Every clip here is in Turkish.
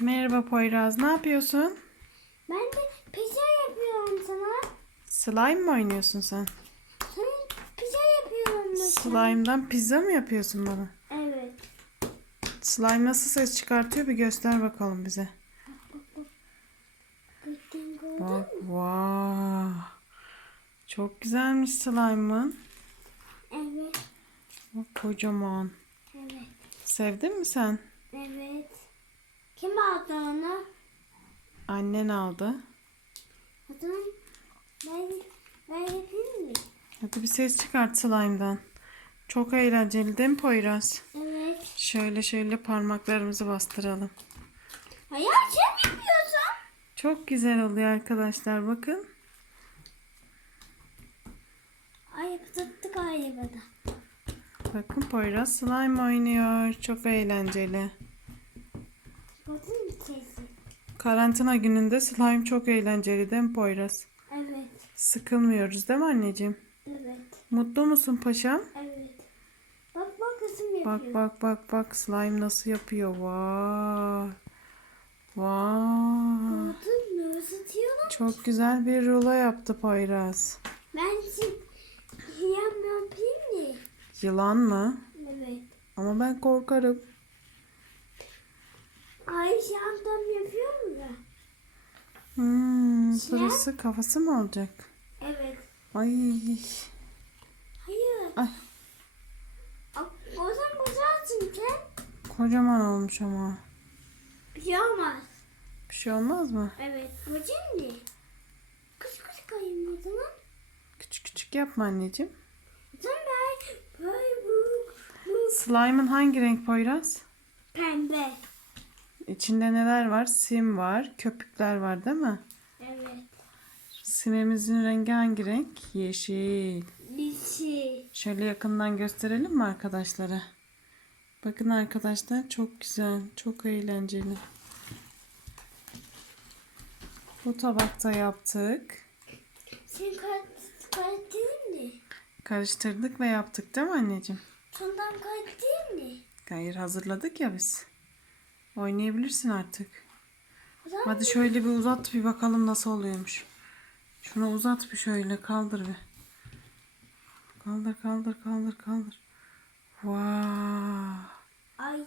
Merhaba Poyraz, ne yapıyorsun? Ben de pizza yapıyorum sana. Slime mı oynuyorsun sen? Sana pizza yapıyorum mesela. Slime'dan pizza mı yapıyorsun bana? Evet. Slime nasıl ses çıkartıyor bir göster bakalım bize. Bak, wow. Çok güzelmiş slime'ın. Evet. Bak kocaman. Evet. Sevdin mi sen? Evet. Kim aldı onu? Annen aldı. O zaman ben, ben yapayım mı? Hadi bir ses çıkart slime'dan. Çok eğlenceli değil mi Poyraz? Evet. Şöyle şöyle parmaklarımızı bastıralım. Hayır sen yapıyorsun. Çok güzel oluyor arkadaşlar bakın. Ay tuttuk arabada. Bakın Poyraz slime oynuyor. Çok eğlenceli. Karantina gününde slime çok eğlenceli değil mi Poyraz? Evet. Sıkılmıyoruz değil mi anneciğim? Evet. Mutlu musun paşam? Evet. Bak bak kızım Bak yapıyor. bak bak bak slime nasıl yapıyor. Vay. Vay. Çok güzel bir rulo yaptı Poyraz. Ben şimdi yam yapayım mı? Yılan mı? Evet. Ama ben korkarım. Ay yandan yapıyor mu? Hmm, sırası kafası mı olacak? Evet. Ay. Hayır. Ay. O zaman güzelsin sen. Kocaman olmuş ama. Bir şey olmaz. Bir şey olmaz mı? Evet. Bu şimdi. Kıs kıs kayayım o zaman. Küçük küçük yapma anneciğim. Zaman ben böyle bu, bu Slime'ın hangi renk Poyraz? pembe. İçinde neler var? Sim var, köpükler var değil mi? Evet. Simimizin rengi hangi renk? Yeşil. Şey. Şöyle yakından gösterelim mi arkadaşlara? Bakın arkadaşlar çok güzel, çok eğlenceli. Bu tabakta yaptık. Sen değil mi? Karıştırdık ve yaptık değil mi anneciğim? Sondan değil mi? Hayır hazırladık ya biz. Oynayabilirsin artık. Zaman Hadi şöyle bir uzat bir bakalım nasıl oluyormuş. Şunu uzat bir şöyle kaldır bir. Kaldır kaldır kaldır kaldır. Vay. Ay.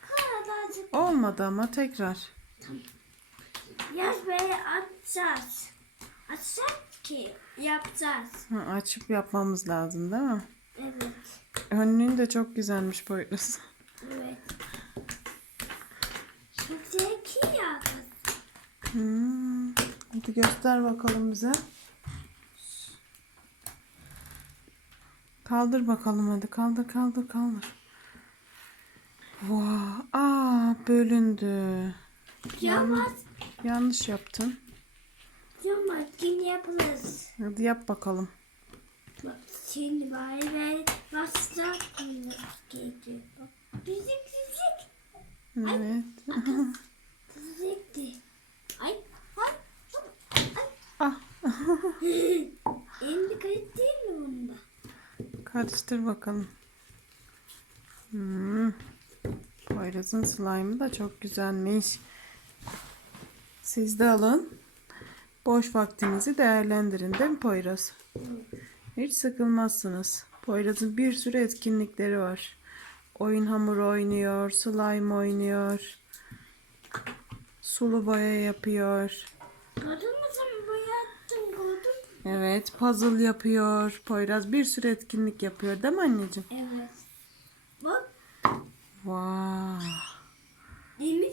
Karadacık. Olmadı ama tekrar. Yaz böyle atacağız. Atacağız ki yapacağız. Ha, açıp yapmamız lazım değil mi? Evet. Önlüğün de çok güzelmiş Poyraz. Evet. Çok zeki ya kız. Hmm. Hadi göster bakalım bize. Kaldır bakalım hadi. Kaldır kaldır kaldır. Vay. Aa bölündü. Yamaz. Yanlış yaptın. Yamaz. Yine yaparız. Hadi yap bakalım. Bak şimdi bari ben. Bak. Fizik fizik. Evet. Fizikti. Ay. Ay. Ay. Ah. Elini kayıt değil mi bunda? Karıştır bakalım. Hmm. Poyraz'ın slime'ı da çok güzelmiş. Siz de alın. Boş vaktinizi değerlendirin değil mi Poyraz? Hiç sıkılmazsınız. Poyraz'ın bir sürü etkinlikleri var. Oyun hamuru oynuyor, slime oynuyor. Sulu boya yapıyor. Gördün Evet puzzle yapıyor. Poyraz bir sürü etkinlik yapıyor değil mi anneciğim? Evet. Bak. Vay. Wow. Demir